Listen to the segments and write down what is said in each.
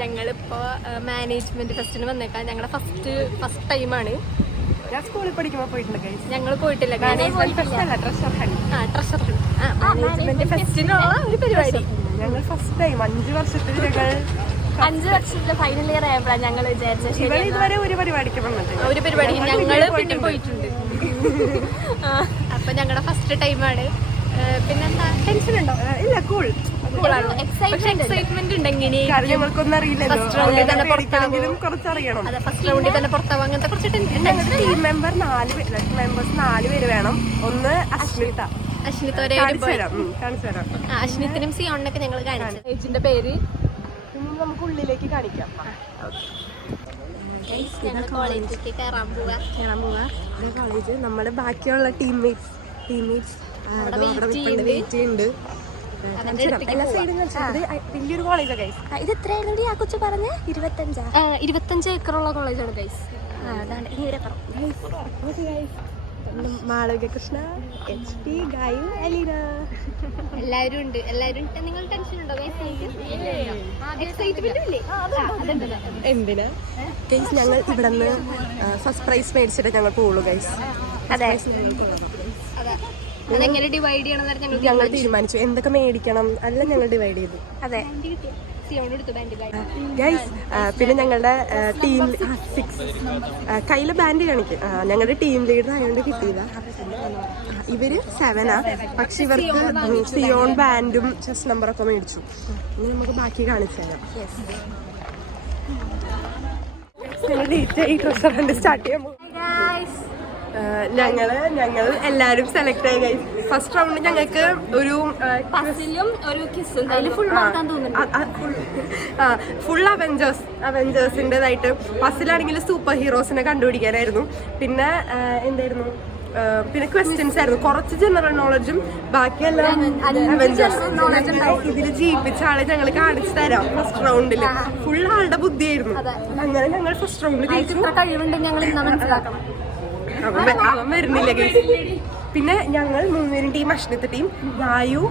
ഞങ്ങളിപ്പോൾ മാനേജ്മെന്റ് ഫെസ്റ്റിന് വന്നേക്കാം. ഞങ്ങളുടെ ഫസ്റ്റ് ടൈമാണ്. ഞാൻ സ്കൂളിൽ പഠിക്കുമ്പോൾ പോയിട്ടുണ്ട്. ഞങ്ങൾ പോയിട്ടില്ല. മാനേജ്മെന്റ് ഫെസ്റ്റിനുള്ള ഒരു പരിപാടി ഞങ്ങൾ ഫസ്റ്റ് ടൈം 5 വർഷത്തിൽ ഞങ്ങൾ 5 വർഷത്തിലെ ഫൈനൽ ഇയർ ആയപ്പോഴാണ് ഞങ്ങൾ വിചാരിച്ചത്. ഇതുവരെ ഒരു പരിപാടിക്ക് വന്നിട്ടുണ്ട്. ഒരു പരിപാടി ഞങ്ങൾ പിന്നെ പോയിട്ടുണ്ട്. അപ്പൊ ഞങ്ങളുടെ ഫസ്റ്റ് ടൈമാണ്. പിന്നെന്താ ടെൻഷൻ ഉണ്ടോ? ഇല്ല, കൂൾ. എക്സൈറ്റ്മെന്റ് ഉണ്ട്. ഞങ്ങൾക്കൊന്നും അറിയില്ലല്ലോ. ഫസ്റ്റ് റൗണ്ടിൽ തന്നെ പുറത്താണെങ്കിലും കുറച്ചറിയണം. ഫസ്റ്റ് റൗണ്ടിൽ തന്നെ പുറത്താവും. അങ്ങനത്തെ കുറച്ച് ടീം മെമ്പേഴ്സ് 4 പേര് വേണം. ഒന്ന് അശ്മിത. അശ്മിത്തിനും സിയോണിനൊക്കെ ഞങ്ങൾ കാണിച്ചു. ചേച്ചിന്റെ പേര് നമുക്ക് ഉള്ളിലേക്ക് കാണിക്കാം. ഞങ്ങൾ കോളേജിലേക്ക് കയറാൻ പോവാ. കോളേജ് നമ്മുടെ ബാക്കിയുള്ള ടീംമേറ്റ്സ് വെയിറ്റ് ഉണ്ട്. വലിയൊരു കോളേജാണ് ഗൈസ്. ഇത് എത്രയായിരുന്നു ആ കൊച്ചു പറഞ്ഞ? 25 ഏക്കറുള്ള കോളേജാണ് ഗൈസ്. അതാണ് ഇനി വരെ മാളവികകൃഷ്ണ, HP, ഗായു, അലീന എല്ലാവരും ഉണ്ട്. നിങ്ങൾ ടെൻഷൻ ഉണ്ടോ ഗൈസ്? എന്തിനാ ഗൈസ്? ഞങ്ങൾ ഇവിടെ നിന്ന് ഫസ്റ്റ് പ്രൈസ് മേടിച്ചിട്ട് ഞങ്ങൾ പോകുള്ളൂ ഗൈസ്. അതെ, അതെങ്ങനെ ഡിവൈഡ് ചെയ്യണം ഞങ്ങൾ തീരുമാനിച്ചു. എന്തൊക്കെ മേടിക്കണം അല്ല ഞങ്ങൾ ഡിവൈഡ് ചെയ്തു. അതെ ഗൈസ്, പിന്നെ ഞങ്ങളുടെ ടീം 6 കയ്യിലെ ബാൻഡ് കാണിക്കും. ഞങ്ങളുടെ ടീം ലീഡർ ആയതുകൊണ്ട് കിട്ടിയതാ. ഇവര് 7ആ. പക്ഷെ ഇവർക്ക് സിയോൺ ബാൻഡും ചെസ് നമ്പറൊക്കെ മേടിച്ചു. ഇനി നമുക്ക് ബാക്കി കാണിച്ചു തരാം. സ്റ്റാർട്ട് ചെയ്യാൻ പോകും. ഞങ്ങൾ എല്ലാരും സെലക്ട് ആയി ഗൈസ്. ഫസ്റ്റ് റൗണ്ട് ഞങ്ങൾക്ക് ഒരു ഫുൾ അവെഞ്ചേഴ്സിൻ്റെതായിട്ട് പസിലാണെങ്കിൽ സൂപ്പർ ഹീറോസിനെ കണ്ടുപിടിക്കാനായിരുന്നു. പിന്നെ എന്തായിരുന്നു, പിന്നെ ക്വസ്റ്റ്യൻസ് ആയിരുന്നു. കുറച്ച് ജനറൽ നോളജും ബാക്കിയെല്ലാം അവെഞ്ചേഴ്സ്. ഇതിൽ ജീവിപ്പിച്ച ആളെ ഞങ്ങൾ കാണിച്ചു തരാം. ഫസ്റ്റ് റൗണ്ടില് ഫുൾ ആളുടെ ബുദ്ധിയായിരുന്നു. അങ്ങനെ ഞങ്ങൾ ഫസ്റ്റ് റൗണ്ടിൽ ജയിച്ചു. അവൻ വരുന്നില്ല ഗൈസ്. പിന്നെ ഞങ്ങൾ 3 പേരും team Ashnith team, Gayu,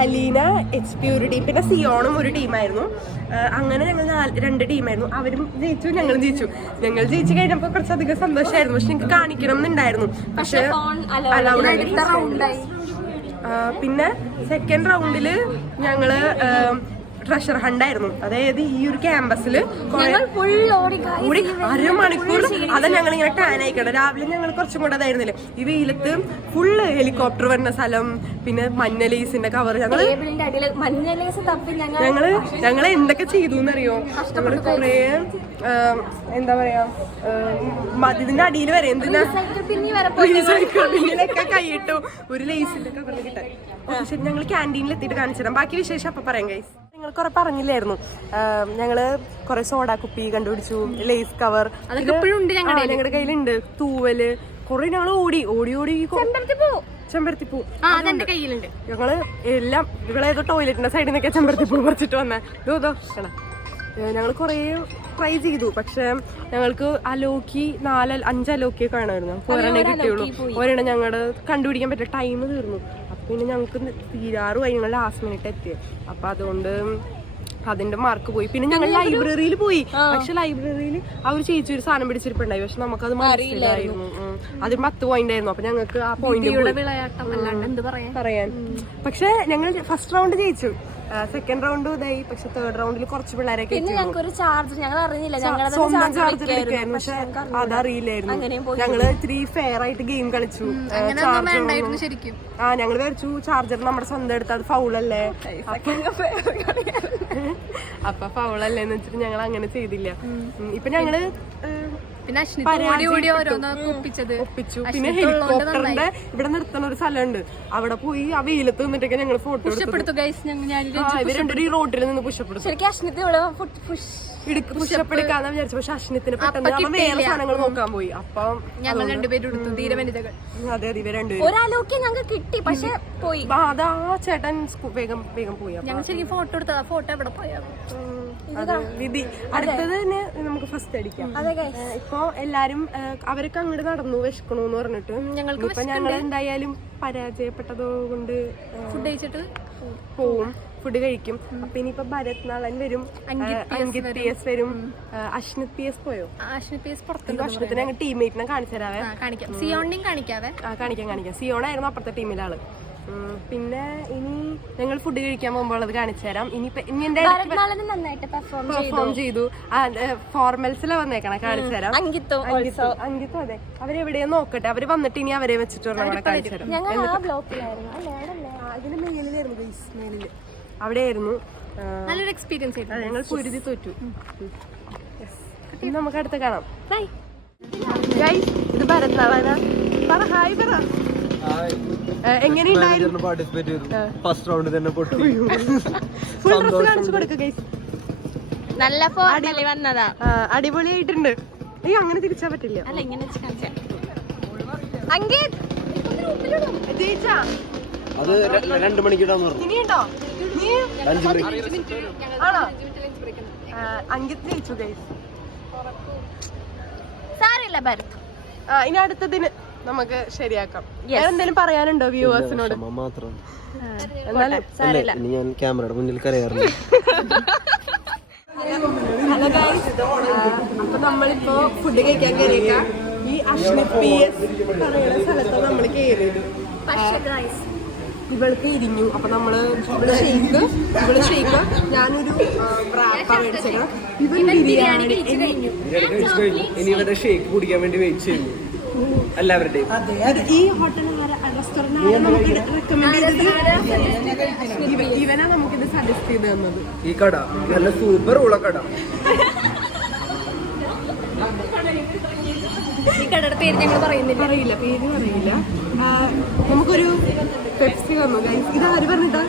Aleena, HP ഒരു ടീം, പിന്നെ സിയോണും ഒരു ടീമായിരുന്നു. അങ്ങനെ ഞങ്ങൾ 2 ടീമായിരുന്നു. അവരും ജയിച്ചു, ഞങ്ങളും ജയിച്ചു. ഞങ്ങൾ ജയിച്ചു കഴിഞ്ഞപ്പോൾ കുറച്ചധികം സന്തോഷമായിരുന്നു. പക്ഷെ എനിക്ക് കാണിക്കണം എന്നുണ്ടായിരുന്നു. പക്ഷെ പിന്നെ സെക്കൻഡ് റൗണ്ടില് ഞങ്ങള് ട്രഷർ ഹണ്ടായിരുന്നു. അതായത് ഈ ഒരു ക്യാമ്പസിൽ ഓടി 1/2 മണിക്കൂർ. അതാ ഞങ്ങൾ ഇങ്ങനെ ടാൻ ആയിക്കണം. രാവിലെ ഞങ്ങൾ കുറച്ചും കൂടെ അതായിരുന്നില്ലേ, ഈ വെയിലത്ത് ഫുള്ള് ഹെലികോപ്റ്റർ വരുന്ന സ്ഥലം, പിന്നെ മഞ്ഞലേസിന്റെ കവർ. ഞങ്ങള് എന്തൊക്കെ ചെയ്തു എന്നറിയോ? ഞങ്ങള് കൊറേ എന്താ പറയാ, ഇതിന്റെ അടിയിൽ വരെ പിന്നിലൊക്കെ കൈയിട്ടു. ഒരു ലേസിന്റെ കവറിൽ കിട്ടാൻ. ശരി, ഞങ്ങൾ ക്യാൻറ്റീനിൽ എത്തിയിട്ട് കാണിച്ചു തരാം. ബാക്കി വിശേഷം അപ്പൊ പറയാം ഗൈസ്. ഞങ്ങൾ കുറെ പറഞ്ഞില്ലായിരുന്നു. ഞങ്ങള് കുറെ സോഡാ കുപ്പി കണ്ടുപിടിച്ചു, ലേസ് കവർ ഞങ്ങളുടെ കയ്യിലുണ്ട്, തൂവല്. കുറെ ഞങ്ങൾ ഓടി ചെമ്പരത്തിപ്പൂ കയ്യിലുണ്ട്. ഞങ്ങള് എല്ലാം ഇവളേതോ ടോയ്ലറ്റിന്റെ സൈഡിൽ നിന്നൊക്കെ ചെമ്പരത്തിപ്പൂ പറിച്ചിട്ട് വന്നേ. ഞങ്ങൾ കുറേ ട്രൈ ചെയ്തു. പക്ഷെ ഞങ്ങൾക്ക് 5 അലോക്കിയൊക്കെ വേണമായിരുന്നു. 4 കിട്ടിയുള്ളൂ. ഒരെണ്ണം ഞങ്ങളുടെ കണ്ടുപിടിക്കാൻ പറ്റില്ല, ടൈം തീർന്നു. അപ്പൊ പിന്നെ ഞങ്ങൾക്ക് തീരാറുമായി. ഞങ്ങൾ ലാസ്റ്റ് മിനിറ്റ് എത്തിയത്. അപ്പൊ അതുകൊണ്ട് അതിന്റെ മാർക്ക് പോയി. പിന്നെ ഞങ്ങൾ ലൈബ്രറിയിൽ പോയി. പക്ഷെ ലൈബ്രറിയിൽ അവർ ചേച്ചി ഒരു സാധനം പിടിച്ചിരിപ്പുണ്ടായി. പക്ഷെ നമുക്കത് മനസ്സിലായിരുന്നു. അതിന് 10 പോയിന്റ് ആയിരുന്നു. അപ്പൊ ഞങ്ങൾക്ക് ആ പോയിന്റ് പറയാൻ. പക്ഷെ ഞങ്ങൾ ഫസ്റ്റ് റൗണ്ട് ജയിച്ചു. സെക്കൻഡ് റൗണ്ട് ഇതായി. പക്ഷെ തേർഡ് റൗണ്ടിൽ കുറച്ച് പിള്ളേരൊക്കെ സ്വന്തം ചാർജർ എടുക്കായിരുന്നു. പക്ഷെ അതറിയില്ലായിരുന്നു. ഞങ്ങള് ഇത്തിരി ഫെയർ ആയിട്ട് ഗെയിം കളിച്ചു. ഞങ്ങൾ വിചാരിച്ചു ചാർജർ നമ്മുടെ സ്വന്തം എടുത്ത് അത് ഫൗളല്ലേ, അപ്പൊ ഫൗളല്ലേന്ന് വെച്ചിട്ട് ഞങ്ങൾ അങ്ങനെ ചെയ്തില്ല. ഇപ്പൊ ഞങ്ങള് ഒപ്പിച്ചു. പിന്നെ ഹെലികോപ്റ്ററിന്റെ ഇവിടെ നിർത്തുന്ന ഒരു സ്ഥലമുണ്ട്. അവിടെ പോയി ആ വെയിലത്ത് നിന്നിട്ടൊക്കെ ഞങ്ങൾ ഫോട്ടോ എടുത്തു. ഈ റോഡിൽ നിന്ന് പുഷപ്പ് എടുക്കാന്ന് വിചാരിച്ചു. പക്ഷെ അശ്നിത്തിന് പെട്ടെന്ന് വേറെ സാധനങ്ങൾ നോക്കാൻ പോയി. അപ്പം ഞങ്ങൾ 2 പേരും എടുത്തു, ധീരവനിതകൾ. അതെ, ഇവ 2 പേരും കിട്ടി. പക്ഷെ പോയി. അതാ ചേട്ടൻ വേഗം പോയി. ഞങ്ങൾ ശരിക്കും ഫോട്ടോ എടുത്തത്. ആ ഫോട്ടോ എവിടെ പോയാ വിധി. അടുത്തത് തന്നെ നമുക്ക് ഫസ്റ്റ് അടിക്കാം. ഇപ്പൊ എല്ലാരും അവരൊക്കെ അങ്ങോട്ട് നടന്നു വിശക്കണോന്ന് പറഞ്ഞിട്ട്. ഞങ്ങൾ എന്തായാലും പരാജയപ്പെട്ടതോ കൊണ്ട് ഫുഡ് കഴിച്ചിട്ട് പോവും. ഫുഡ് കഴിക്കും. അപ്പൊ ഇനിയിപ്പോ ഭരത് നാളൻ വരും, അങ്കിത് PS വരും, അശ്നിത് PS പോയോ? അശ്നത്തിന് ഞങ്ങൾ ടീംമേറ്റിനെ കാണിച്ചു തരാവേ. കാണിക്കാം. സിയോണായിരുന്നു അപ്പുറത്തെ ടീമിലെ ആള്. പിന്നെ ഇനി ഞങ്ങൾ ഫുഡ് കഴിക്കാൻ പോകുമ്പോൾ അത് കാണിച്ചു തരാം. ഇനി നന്നായിട്ട് പെർഫോം ചെയ്തു. ഫോർമൽസിലെ വന്നേക്കണം, കാണിച്ചു തരാം. അങ്കിത്തും അതെ, അവരെവിടെയോ നോക്കട്ടെ, അവര് വന്നിട്ട് ഇനി അവരെ വെച്ചിട്ട് കാണിച്ചു തരാം. അതിന് മേലിലായിരുന്നു, മേലില് അവിടെയായിരുന്നു. നല്ലൊരു എക്സ്പീരിയൻസ് ആയിരുന്നു. ഞങ്ങൾ പൊരുതി തോറ്റു. ഇനി നമുക്ക് അടുത്ത് കാണാം. ഇത് ഭരത് നാളാനാ. പറ ഹായ് പറ. എങ്ങനെയുണ്ടായിരുന്നു? ഫസ്റ്റ് റൗണ്ട് തന്നെ പൊട്ടി. ഫുൾ ഡ്രസ് കാണിച്ചു കൊടുക്കുക ഗൈസ്. നല്ല വന്നതാ, അടിപൊളിയായിട്ടുണ്ട്. അയ്യോ അങ്ങനെ തിരിച്ചാ പറ്റില്ല. അല്ല ഇങ്ങനെ ജയിച്ചാ അത് 2 മണിക്കിടാന്ന് പറഞ്ഞു. ഇനിയുണ്ടോ? ആണോ? അങ്കിത് ജയിച്ചു ഗൈസ്. സാരമില്ല ഭരത്. ഇനി അടുത്തതിന് നമുക്ക് ശരിയാക്കാം. എന്തെങ്കിലും പറയാനുണ്ടോ വ്യൂവേഴ്സിനോട്? മാത്രം എന്നാലും ഞാൻ ക്യാമറയുടെ മുന്നിൽ കരയാറില്ല. ഹലോ ഗൈസ്, അപ്പൊ നമ്മളിപ്പോ ഫുഡ് കഴിക്കാൻ കയറിയേക്കാം. ഈ അശ്നിത് PS പറയുന്ന സ്ഥലത്ത് നമ്മൾ കയറിയത്. ഇവൾക്ക് ഇരിഞ്ഞു. അപ്പൊ നമ്മള് ഇവള് ഷെയ്ക്ക് ഞാനൊരു മേടിച്ചേക്കണം. ഇവൻ ബിരിയാണി. ഇനി ഇവരുടെ ഷേക്ക് കുടിക്കാൻ വേണ്ടി വെയിറ്റ് ചെയ്യുന്നു എല്ലാവരുടെയും. ഈ ഹോട്ടൽ റെസ്റ്റോറന്റ് റെക്കമെൻഡ് ചെയ്തത് ഇവനാ നമുക്കിത് സജസ്റ്റ് ചെയ്ത് തന്നത്. ഈ കട നല്ല സൂപ്പർ ഉള്ള കട. ഈ കടയുടെ പേര് ഞങ്ങൾ പറയില്ല. നമുക്കൊരു പെപ്സി വന്നു. ഇത് ആര് പറഞ്ഞിട്ടാ?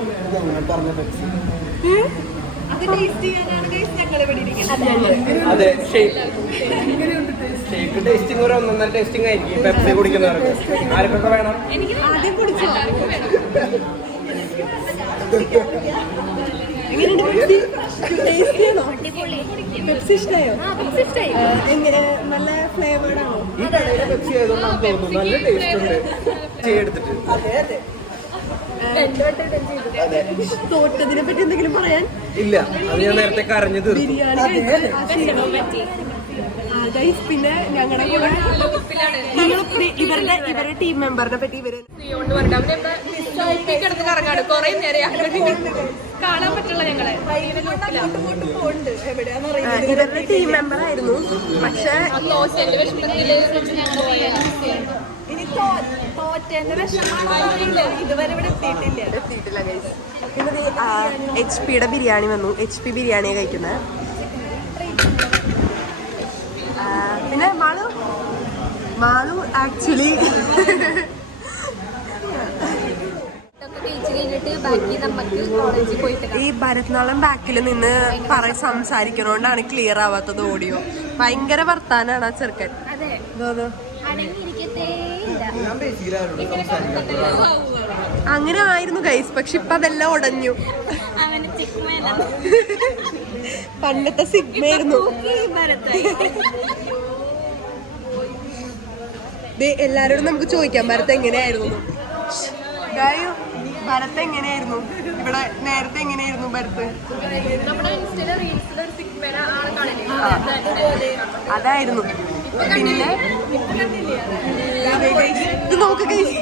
അത് ടേസ്റ്റ് ചെയ്യാനാണ് ഞങ്ങൾ ഇവിടെ ഇരിക്കുന്നത്. അതെ, ഷേക്ക് ടേസ്റ്റിംഗ് ഒരു ഒന്നൊന്നര ടേസ്റ്റിംഗ് ആയിരിക്കും പെപ്സി കുടിക്കുന്നവർക്ക്. ആർക്കൊക്കെ വേണം? ആദ്യം കുടിച്ചോ? പെപ്സി ഇഷ്ടായോ? എങ്ങനെ, നല്ല ഫ്ലേവേർഡ് ആണോ? ഈ കടയിലെ പെപ്സി ആയതുകൊണ്ടാണ് തോന്നുന്നു നല്ല ടേസ്റ്റ് ഉണ്ട്. എടുത്തിട്ട് തോറ്റതിനെ പറ്റി എന്തെങ്കിലും പറയാൻ ഇല്ല, അത് ഞാൻ നേരത്തെ കരഞ്ഞു തീർന്നു. പിന്നെ ഞങ്ങളുടെ കൂടെ ഇവരുടെ ടീം മെമ്പറിനെ പറ്റി കാണാൻ പറ്റുള്ള ഇവരുടെ ടീം മെമ്പർ ആയിരുന്നു. പക്ഷെ ഇതുവരെ ഇവിടെ എത്തിയിട്ടില്ല ഗൈസ്. പിന്നെ HP ബിരിയാണി വന്നു. HP ബിരിയാണിയാണ് കഴിക്കുന്നത്. പിന്നെ മാളു ആക്ച്വലി ഈ ഭരത്നാളം ബാക്കിൽ നിന്ന് സംസാരിക്കണോണ്ടാണ് ക്ലിയർ ആവാത്തത് ഓഡിയോ. ഭയങ്കര വർത്താനാണ് ആ ചെറുക്കൻ. അങ്ങനെ ആയിരുന്നു ഗൈസ്. പക്ഷെ ഇപ്പൊ അതെല്ലാം ഉടഞ്ഞു. പണ്ടത്തെ സിഗ്മയായിരുന്നു. എല്ലാരോടും നമുക്ക് ചോദിക്കാം ഭരത് എങ്ങനെയായിരുന്നു. ഭരത് എങ്ങനെയായിരുന്നു ഇവിടെ നേരത്തെ? എങ്ങനെയായിരുന്നു ഭരത്? അതായിരുന്നു. പിന്നെ ഇത് നോക്ക് ഗൈസ്,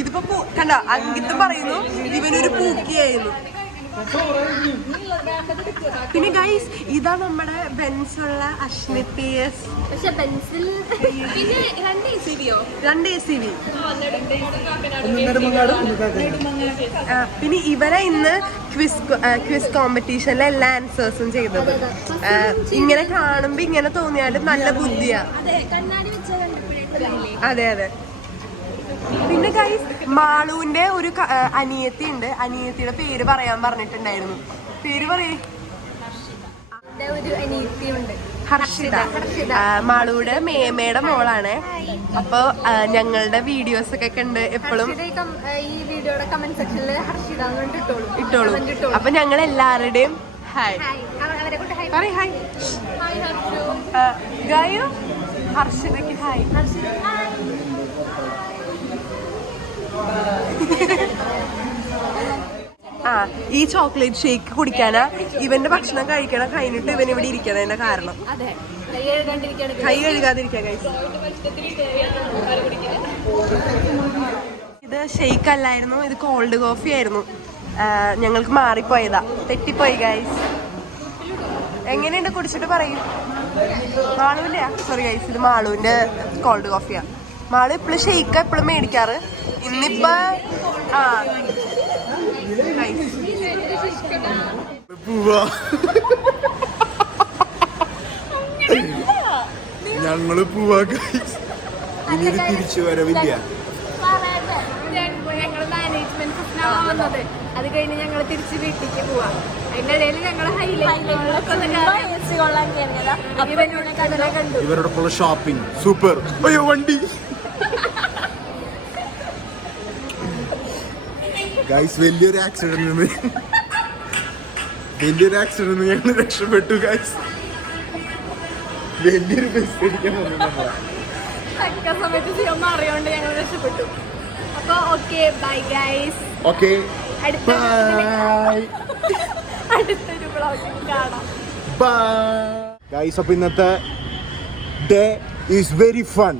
ഇതിപ്പോ കണ്ട അങ്കിത്തും പറയുന്നു ഇവനൊരു പൂക്കിയായിരുന്നു. പിന്നെ ഗൈസ് ഇതാ നമ്മുടെ ബെൻസുള്ള അശ്നിത് PS. രണ്ട് ACV. പിന്നെ ഇവരെ ഇന്ന് ക്വിസ് കോമ്പറ്റീഷനിലെ എല്ലാ ആൻസേഴ്സും ചെയ്തത്. ഇങ്ങനെ കാണുമ്പോ ഇങ്ങനെ തോന്നിയാലും നല്ല ബുദ്ധിയാ. അതെ. പിന്നെ ഗൈസ് മാളുവിന്റെ ഒരു അനിയത്തി ഉണ്ട്. അനിയത്തിയുടെ പേര് പറയാൻ പറഞ്ഞിട്ടുണ്ടായിരുന്നു. പേര് പറയേ. ഹർഷിത. മാളുവിടെ മേമയുടെ മോളാണ്. അപ്പൊ ഞങ്ങളുടെ വീഡിയോസ് ഒക്കെ കണ്ട് എപ്പോഴും ഇട്ടോളൂ. അപ്പൊ ഞങ്ങൾ എല്ലാവരുടെയും ഹായ് പറ. ഹായ് ഗായു. ഹർഷിതയ്ക്ക് ഹായ്. ഈ ചോക്ലേറ്റ് ഷേക്ക് കുടിക്കാനാ ഇവന്റെ ഭക്ഷണം കഴിക്കണം കഴിഞ്ഞിട്ട് ഇവൻ ഇവിടെ ഇരിക്കുന്നതിന്റെ കാരണം. അതെ, കൈ കഴുകാണ്ടിരിക്കുകയാണ്. കൈ കഴുകാതിരിക്കുക ഗൈസ്. ഇത് ഷേക്ക് അല്ലായിരുന്നു, ഇത് കോൾഡ് കോഫി ആയിരുന്നു. ഞങ്ങൾക്ക് മാറിപ്പോയതാ, തെറ്റിപ്പോയി ഗൈസ്. എങ്ങനെയുണ്ട് കുടിച്ചിട്ട് പറയും. മാളുവിന്റെ സോറി ഗൈസ്, ഇത് മാളുവിന്റെ കോൾഡ് കോഫിയാ. മാളു എപ്പോഴും ഷേക്ക് എപ്പോഴും മേടിക്കാറ്. ഇന്നിപ്പോ ഞങ്ങള് പോവാ ഗൈസ്. ഇനി ഒരു തിരിച്ചു വരവില്ല. ഞങ്ങള് മാനേജ്മെന്റ് വന്നത്, അത് കഴിഞ്ഞ് ഞങ്ങൾ തിരിച്ച് വീട്ടിലേക്ക് പോവാ. അതിന്റെ ഇടയിൽ ഞങ്ങള് ഇവരോടൊപ്പമുള്ള ഷോപ്പിംഗ് സൂപ്പർ. അയ്യോ വണ്ടി ഗൈസ്, വലിയൊരു ആക്സിഡന്റ് ഞങ്ങൾ രക്ഷപ്പെട്ടു ഗൈസ്. വലിയൊരു ബസ് അടിക്കാൻ വന്നു നമ്മൾ. തക്ക സമയത്ത് സിയോമ്മ അറിയോണ്ട് ഞങ്ങൾ രക്ഷപ്പെട്ടു. അപ്പൊ ഓക്കെ, ബൈ ഗൈസ്. ഓക്കെ, അടുത്തൊരു വ്ളോഗിൽ കാണാം. ഗൈസ്, അപ്പൊ ഇന്നത്തെ ഡേ ഈസ് വെരി ഫൺ.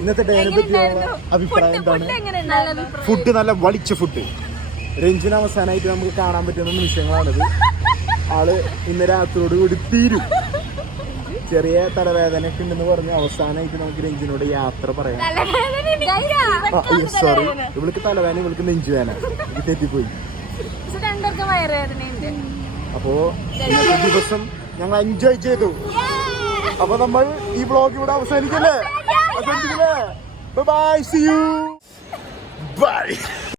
ഇന്നത്തെ ഡേനെ പറ്റിയുള്ള അഭിപ്രായം എന്താണ്? ഫുഡ് നല്ല വളിച്ച ഫുഡ്. രഞ്ജിന് അവസാനമായിട്ട് നമുക്ക് കാണാൻ പറ്റുന്ന നിമിഷങ്ങളാണിത്. ആള് ഇന്ന് രാത്രിയോട് കൂടി തീരും. ചെറിയ തലവേദനയൊക്കെ ഉണ്ടെന്ന് പറഞ്ഞ് അവസാനമായിട്ട് നമുക്ക് രഞ്ജിനോട് യാത്ര പറയാം. സോറി, ഇവൾക്ക് തലവേദന, ഇവൾക്ക് നെഞ്ചുവേദന, ഇത് തെറ്റിപ്പോയി. അപ്പോ ഇന്നത്തെ ദിവസം ഞങ്ങൾ എൻജോയ് ചെയ്തു. അപ്പൊ നമ്മൾ ഈ വ്ളോഗ് ഇവിടെ അവസാനിക്കല്ലേ? Bye, see you, by.